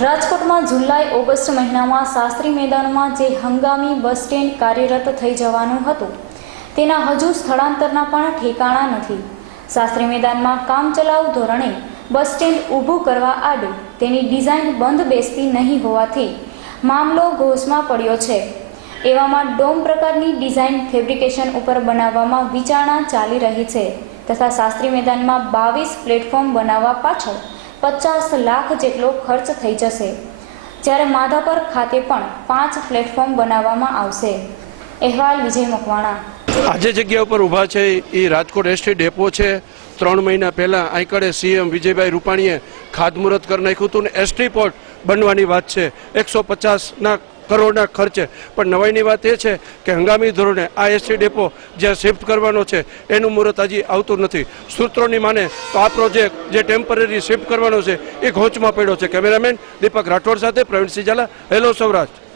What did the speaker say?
રાજકોટમાં જુલાઈ, ઓગસ્ટ મહિનામાં શાસ્ત્રી મેદાનમાં જે હંગામી બસ સ્ટેન્ડ કાર્યરત થઈ જવાનું હતું, તેના હજુ સ્થળાંતરના પણ ઠેકાણા નથી. શાસ્ત્રી મેદાનમાં કામચલાઉ ધોરણે બસ સ્ટેન્ડ ઊભું કરવા આડે તેની ડિઝાઇન બંધ બેસતી નહીં હોવાથી મામલો ઘોષમાં પડ્યો છે. એવામાં ડોમ પ્રકારની ડિઝાઇન ફેબ્રિકેશન ઉપર બનાવવામાં વિચારણા ચાલી રહી છે, તથા શાસ્ત્રી મેદાનમાં બાવીસ પ્લેટફોર્મ બનાવવા પાછળ પચાસ લાખ જેટલો ખર્ચ થઈ જશે. જ્યારે માધાપર ખાતે પણ પાંચ પ્લેટફોર્મ બનાવવામાં આવશે. અહેવાલ વિજય મકવાણા. આજે જગ્યા ઉપર ઊભા છે એ રાજકોટ એસટી ડેપો છે. ત્રણ મહિના પહેલાં આંકડે સીએમ વિજયભાઈ રૂપાણીએ ખાતમુહૂર્ત કરી નાખ્યું હતું ને એસટી પોર્ટ બનવાની વાત છે. એકસો પચાસના કરોડના ખર્ચે. પણ નવાઈની વાત એ છે કે હંગામી ધોરણે આ એસટી ડેપો જ્યાં શિફ્ટ કરવાનો છે, એનું મુહૂર્ત હજી આવતું નથી. સૂત્રોની માને તો આ પ્રોજેક્ટ જે ટેમ્પરરી શિફ્ટ કરવાનો છે, એ ઘોંચમાં પડ્યો છે. કેમેરામેન દીપક રાઠોડ સાથે પ્રવીણસિંહ ઝાલા હેલો સૌરાષ્ટ્ર.